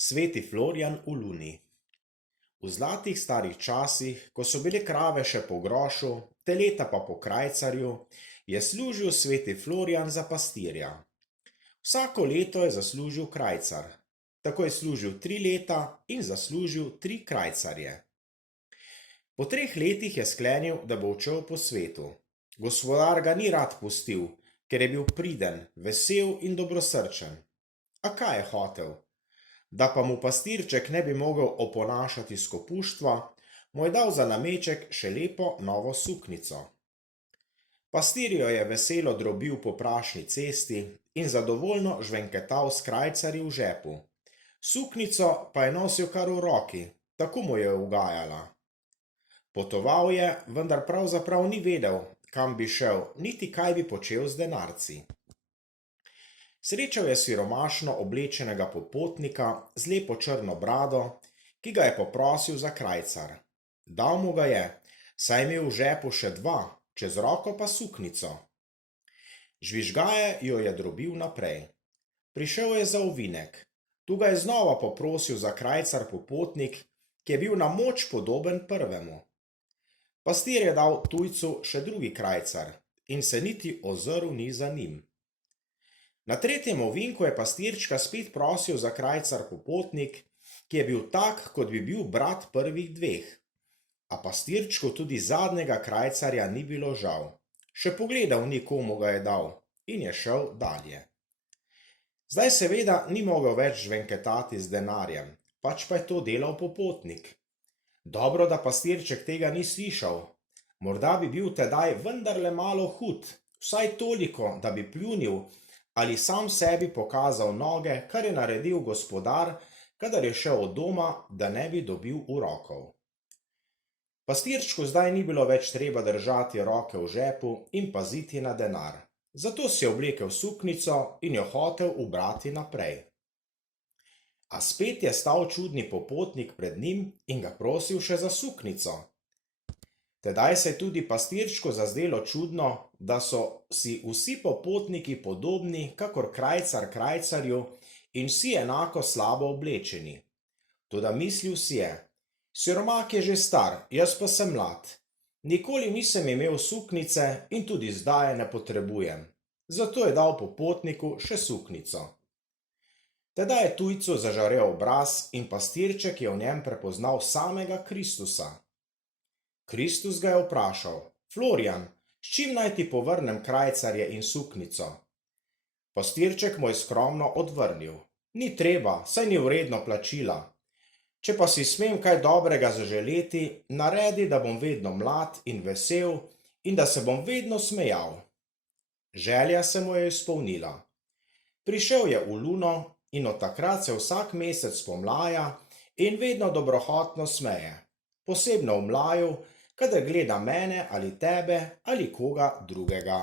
Sveti Florjan v Luni. V zlatih starih časih, ko so bile krave še po grošu, teleta pa po krajcarju, je služil sveti Florjan za pastirja. Vsako leto je zaslužil krajcar. Tako je služil 3 leta in zaslužil 3 krajcarje. Po 3 letih je sklenil, da bo odšel po svetu. Gospodar ga ni rad pustil, ker je bil priden, vesel in dobrosrčen. A kaj je hotel? Da pa mu pastirček ne bi mogel oponašati skopuštva, mu je dal za nameček še lepo novo suknjico. Pastir jo je veselo drobil po prašni cesti in zadovoljno žvenketal s krajcarji v žepu. Suknjico pa je nosil kar v roki, tako mu je ugajala. Potoval je, vendar pravzaprav ni vedel, kam bi šel, niti kaj bi počel z denarci. Srečal je siromašno oblečenega popotnika z lepo črno brado, ki ga je poprosil za krajcar. Dal mu ga je, saj je imel v žepu še 2, čez roko pa suknjico. Žvižgaje jo je drobil naprej. Prišel je za ovinek. Tu ga je znova poprosil za krajcar popotnik, ki je bil na moč podoben prvemu. Pastir je dal tujcu še drugi krajcar in se niti ozrl ni za njim. Na 3. ovinku je pastirčka spet prosil za krajcar popotnik, ki je bil tak, kot bi bil brat prvih 2. A pastirčku tudi zadnjega krajcarja ni bilo žal. Še pogledal ni, komu ga je dal, in je šel dalje. Zdaj seveda ni mogel več žvenketati z denarjem, pač pa je to delal popotnik. Dobro, da pastirček tega ni slišal. Morda bi bil tedaj vendarle malo hud, vsaj toliko, da bi pljunil ali sam sebi pokazal noge, kar je naredil gospodar, kadar je šel od doma, da ne bi dobil urokov. Pastirčku zdaj ni bilo več treba držati roke v žepu in paziti na denar. Zato si je oblekel suknjico in jo hotel ubrati naprej. A spet je stal čudni popotnik pred njim in ga prosil še za suknjico. Tedaj se je tudi pastirčku zazdelo čudno, da so si vsi popotniki podobni, kakor krajcar krajcarju, in vsi enako slabo oblečeni. Toda mislil si je, siromak je že star, jaz pa sem mlad. Nikoli nisem imel suknjice in tudi zdaj ne potrebujem. Zato je dal popotniku še suknjico. Tedaj je tujcu zažarel obraz in pastirček je v njem prepoznal samega Kristusa. Kristus ga je vprašal: Florjan, s čim naj ti povrnem krajcarje in suknjico? Pastirček mu je skromno odvrnil: Ni treba, saj ni vredno plačila. Če pa si smem kaj dobrega zaželeti, naredi, da bom vedno mlad in vesel in da se bom vedno smejal. Želja se mu je izpolnila. Prišel je v luno in od takrat se vsak mesec pomlaja in vedno dobrohotno smeje. Posebno v mlaju, kadar gleda mene ali tebe ali koga drugega.